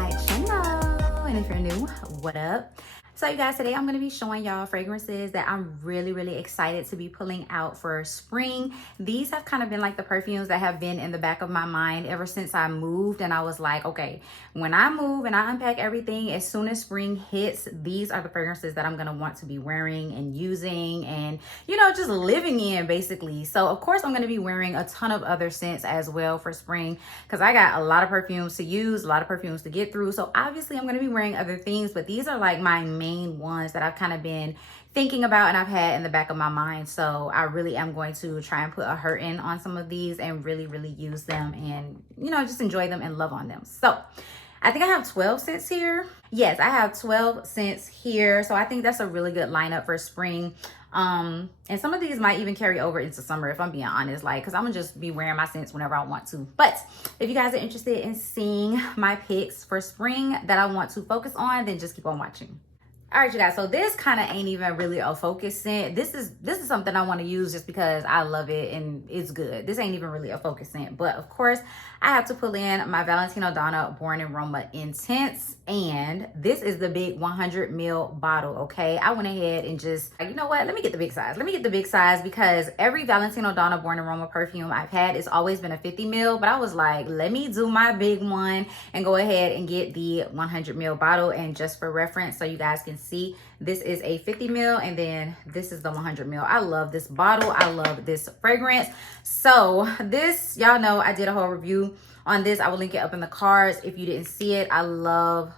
my channel. And if you're new, what up? So you guys, today I'm going to be showing y'all fragrances that I'm really excited to be pulling out for spring. These have kind of been like the perfumes that have been in the back of my mind ever since I moved, and I was like, okay, when I move and I unpack everything, as soon as spring hits, these are the fragrances that I'm going to want to be wearing and using and, you know, just living in basically. So of course I'm going to be wearing a ton of other scents as well for spring, because I got a lot of perfumes to use, a lot of perfumes to get through. So obviously I'm going to be wearing other things, but these are like my main ones that I've kind of been thinking about and I've had in the back of my mind. So I really am going to try and put a hurt in on some of these and really use them and, you know, just enjoy them and love on them. So I think I have 12 scents here. Yes, I have 12 scents here. So I think that's a really good lineup for spring. And some of these might even carry over into summer, if I'm being honest, like, because I'm gonna just be wearing my scents whenever I want to. But if you guys are interested in seeing my picks for spring that I want to focus on, then just keep on watching. All right, you guys, so this kind of ain't even really a focus scent. This is something I want to use just because I love it and it's good. This ain't even really a focus scent, but of course I have to pull in my Valentino Donna Born in Roma Intense, and this is the big 100 ml bottle. Okay, I went ahead and just, you know what, let me get the big size. Let me get the big size, because every Valentino Donna Born in Roma perfume I've had, it's always been a 50 ml, but I was like, let me do my big one and go ahead and get the 100 ml bottle. And just for reference, so you guys can see, this is a 50 ml and then this is the 100 ml. I love this bottle. I love this fragrance. So this, y'all know I did a whole review on this. I will link it up in the cards if you didn't see it. I love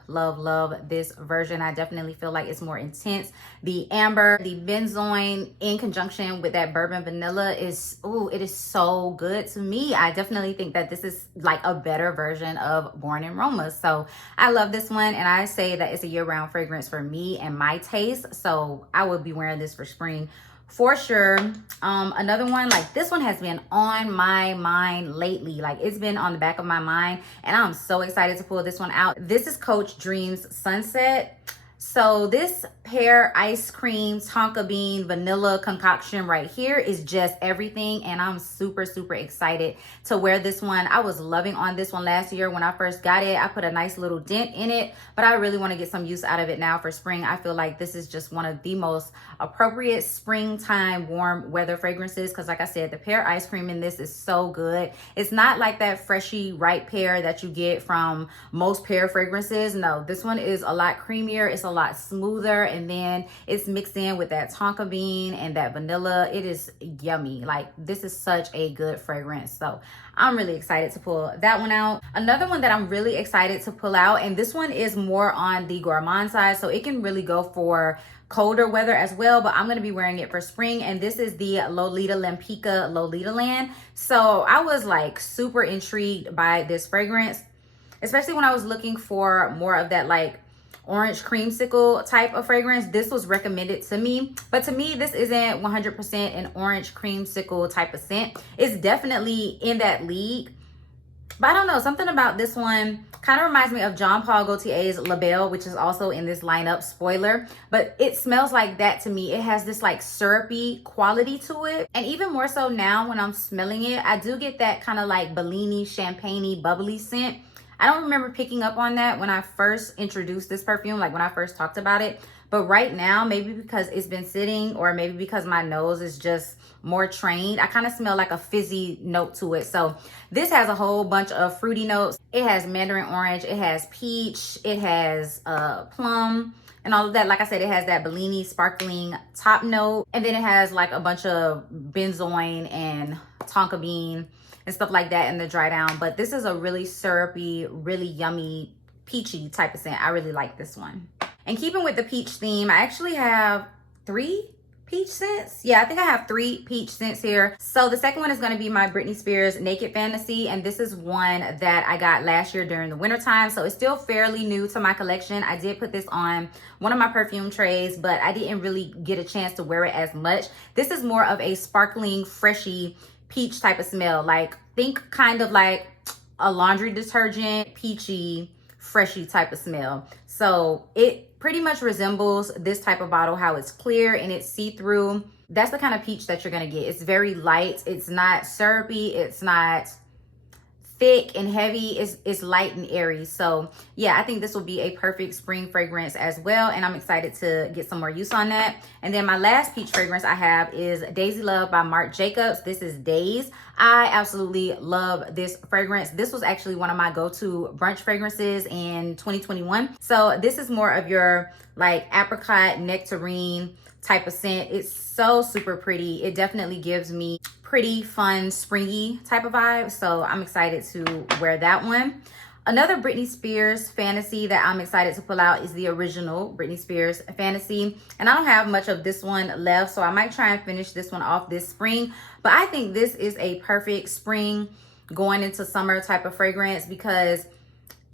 this version. I definitely feel like it's more intense. The amber, the benzoin in conjunction with that bourbon vanilla is, ooh, it is so good to me. I definitely think that this is like a better version of Born in Roma. So I love this one, and I say that it's a year-round fragrance for me and my taste. So I would be wearing this for spring for sure. Another one, like this one has been on my mind lately. Like it's been on the back of my mind, and I'm so excited to pull this one out. This is Coach Dreams Sunset. So this pear ice cream tonka bean vanilla concoction right here is just everything, and I'm super excited to wear this one. I was loving on this one last year when I first got it. I put a nice little dent in it, but I really want to get some use out of it now for spring. I feel like this is just one of the most appropriate springtime warm weather fragrances, because like I said, the pear ice cream in this is so good. It's not like that freshy ripe pear that you get from most pear fragrances. No, this one is a lot creamier. It's a lot smoother, and then it's mixed in with that tonka bean and that vanilla. It is yummy. Like this is such a good fragrance. So I'm really excited to pull that one out. Another one that I'm really excited to pull out, and this one is more on the gourmand side, so it can really go for colder weather as well, but I'm going to be wearing it for spring, and this is the Lolita Lampika Lolita Land. So I was like super intrigued by this fragrance, especially when I was looking for more of that like orange creamsicle type of fragrance. This was recommended to me, but to me this isn't 100% an orange creamsicle type of scent. It's definitely in that league, but I don't know, something about this one kind of reminds me of Jean Paul Gaultier's La Belle, which is also in this lineup, spoiler, but it smells like that to me. It has this like syrupy quality to it, and even more so now when I'm smelling it, I do get that kind of like Bellini champagne-y bubbly scent. I don't remember picking up on that when I first introduced this perfume, like when I first talked about it. But right now, maybe because it's been sitting, or maybe because my nose is just more trained, I kind of smell like a fizzy note to it. So this has a whole bunch of fruity notes. It has mandarin orange, it has peach, it has plum, and all of that. Like I said, it has that Bellini sparkling top note, and then it has like a bunch of benzoin and tonka bean and stuff like that in the dry down. But this is a really syrupy, really yummy, peachy type of scent. I really like this one. And keeping with the peach theme, I actually have 3 peach scents. Yeah, I think I have 3 peach scents here. So the second one is going to be my Britney Spears Naked Fantasy, and this is one that I got last year during the winter time, so it's still fairly new to my collection. I did put this on one of my perfume trays, but I didn't really get a chance to wear it as much. This is more of a sparkling, freshy peach type of smell. Like think kind of like a laundry detergent, peachy, freshy type of smell. So it pretty much resembles this type of bottle, how it's clear and it's see-through. That's the kind of peach that you're gonna get. It's very light. It's not syrupy. It's not thick and heavy. It's light and airy. So yeah, I think this will be a perfect spring fragrance as well, and I'm excited to get some more use on that. And then my last peach fragrance I have is Daisy Love by Marc Jacobs. This is Days. I absolutely love this fragrance. This was actually one of my go-to brunch fragrances in 2021. So this is more of your like apricot nectarine type of scent. It's so super pretty. It definitely gives me pretty fun springy type of vibe, so I'm excited to wear that one. Another Britney Spears fantasy that I'm excited to pull out is the original Britney Spears fantasy, and I don't have much of this one left, so I might try and finish this one off this spring. But I think this is a perfect spring going into summer type of fragrance, because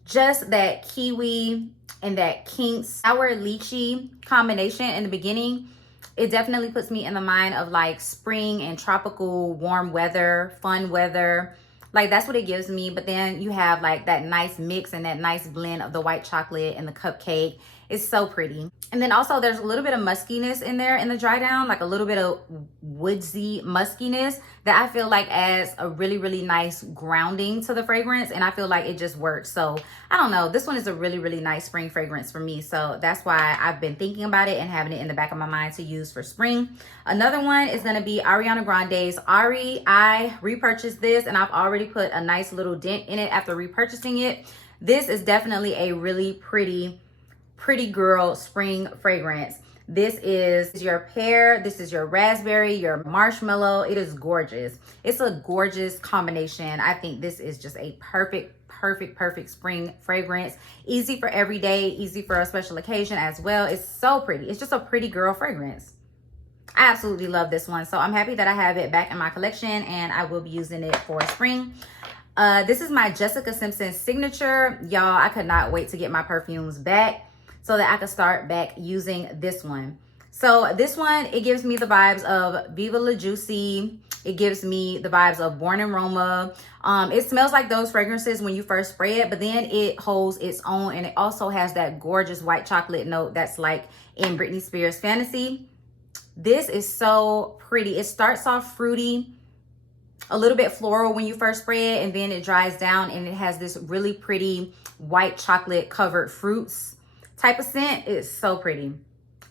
just that kiwi and that Kinks sour lychee combination in the beginning, it definitely puts me in the mind of like spring and tropical warm weather, fun weather. Like that's what it gives me. But then you have like that nice mix and that nice blend of the white chocolate and the cupcake. It's so pretty. And then also there's a little bit of muskiness in there in the dry down, like a little bit of woodsy muskiness that I feel like adds a really, really nice grounding to the fragrance. And I feel like it just works. So I don't know, this one is a really, really nice spring fragrance for me. So that's why I've been thinking about it and having it in the back of my mind to use for spring. Another one is gonna be Ariana Grande's Ari. I repurchased this and I've already put a nice little dent in it after repurchasing it. This is definitely a really pretty girl spring fragrance. This is your pear, this is your raspberry, your marshmallow. It is gorgeous. It's a gorgeous combination. I think this is just a perfect spring fragrance. Easy for every day, easy for a special occasion as well. It's so pretty. It's just a pretty girl fragrance. I absolutely love this one. So I'm happy that I have it back in my collection and I will be using it for spring. This is my Jessica Simpson signature. Y'all, I could not wait to get my perfumes back so that I could start back using this one. So this one, it gives me the vibes of Viva La Juicy. It gives me the vibes of Born in Roma. It smells like those fragrances when you first spray it, but then it holds its own, and it also has that gorgeous white chocolate note that's like in Britney Spears Fantasy. This is so pretty. It starts off fruity, a little bit floral when you first spray it, and then it dries down and it has this really pretty white chocolate covered fruits type of scent. It's so pretty.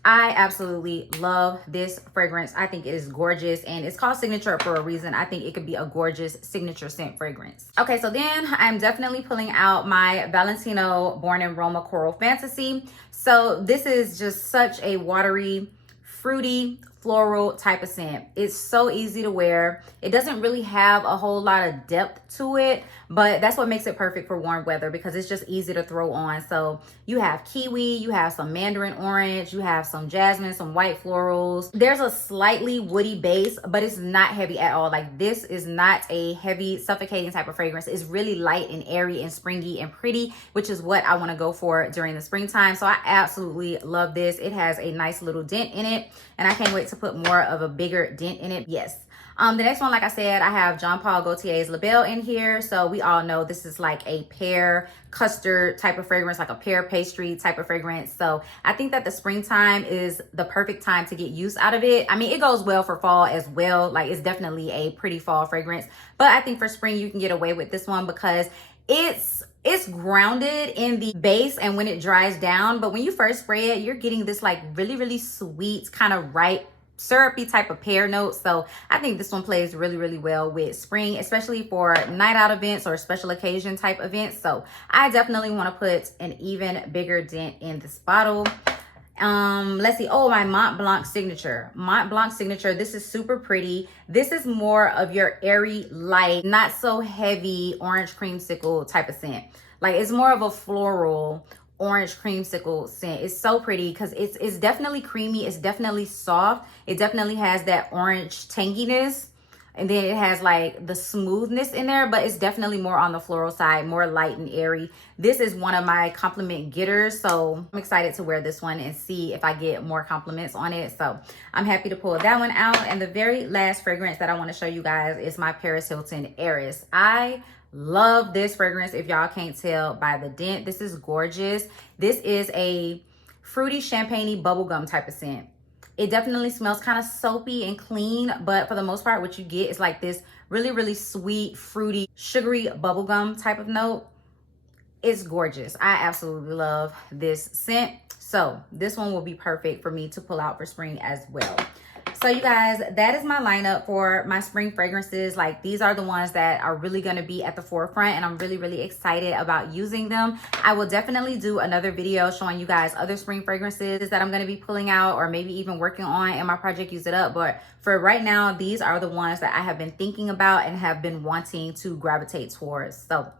I absolutely love this fragrance. I think it is gorgeous, and it's called signature for a reason. I think it could be a gorgeous signature scent fragrance. Okay, so then I'm definitely pulling out my Valentino Born in Roma Coral Fantasy. So this is just such a watery, fruity, floral type of scent. It's so easy to wear. It doesn't really have a whole lot of depth to it, but that's what makes it perfect for warm weather, because it's just easy to throw on. So you have kiwi, you have some mandarin orange, you have some jasmine, some white florals. There's a slightly woody base, but it's not heavy at all. Like this is not a heavy, suffocating type of fragrance. It's really light and airy and springy and pretty, which is what I want to go for during the springtime. So I absolutely love this. It has a nice little dent in it, and I can't wait to put more of a bigger dent in it. Yes. The next one, like I said, I have Jean Paul Gaultier's La Belle in here. So we all know this is like a pear custard type of fragrance, like a pear pastry type of fragrance. So I think that the springtime is the perfect time to get use out of it. I mean, it goes well for fall as well. Like it's definitely a pretty fall fragrance, but I think for spring you can get away with this one because it's grounded in the base and when it dries down. But when you first spray it, you're getting this like really sweet, kind of ripe, syrupy type of pear note. So I think this one plays really well with spring, especially for night out events or special occasion type events. So I definitely want to put an even bigger dent in this bottle. Let's see. Oh, my Mont Blanc signature. Mont Blanc signature. This is super pretty. This is more of your airy, light, not so heavy orange creamsicle type of scent. Like it's more of a floral orange creamsicle scent. It's so pretty because it's definitely creamy. It's definitely soft. It definitely has that orange tanginess, and then it has like the smoothness in there, but it's definitely more on the floral side, more light and airy. This is one of my compliment getters, so I'm excited to wear this one and see if I get more compliments on it. So I'm happy to pull that one out. And the very last fragrance that I want to show you guys is my Paris Hilton Heiress. I love this fragrance, if y'all can't tell by the dent. This is gorgeous. This is a fruity champagne-y bubblegum type of scent. It definitely smells kind of soapy and clean, but for the most part, what you get is like this really, really sweet, fruity, sugary bubblegum type of note. It's gorgeous. I absolutely love this scent. So this one will be perfect for me to pull out for spring as well. So you guys, that is my lineup for my spring fragrances. Like, these are the ones that are really going to be at the forefront, and I'm really, really excited about using them. I will definitely do another video showing you guys other spring fragrances that I'm going to be pulling out, or maybe even working on in my project Use It Up. But for right now, these are the ones that I have been thinking about and have been wanting to gravitate towards. So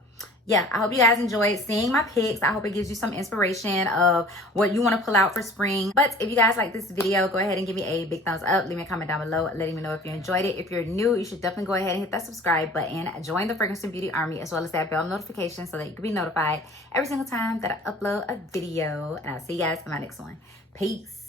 yeah, I hope you guys enjoyed seeing my picks. I hope it gives you some inspiration of what you want to pull out for spring. But if you guys like this video, go ahead and give me a big thumbs up. Leave me a comment down below letting me know if you enjoyed it. If you're new, you should definitely go ahead and hit that subscribe button. Join the Fragrance and Beauty Army, as well as that bell notification so that you can be notified every single time that I upload a video. And I'll see you guys in my next one. Peace.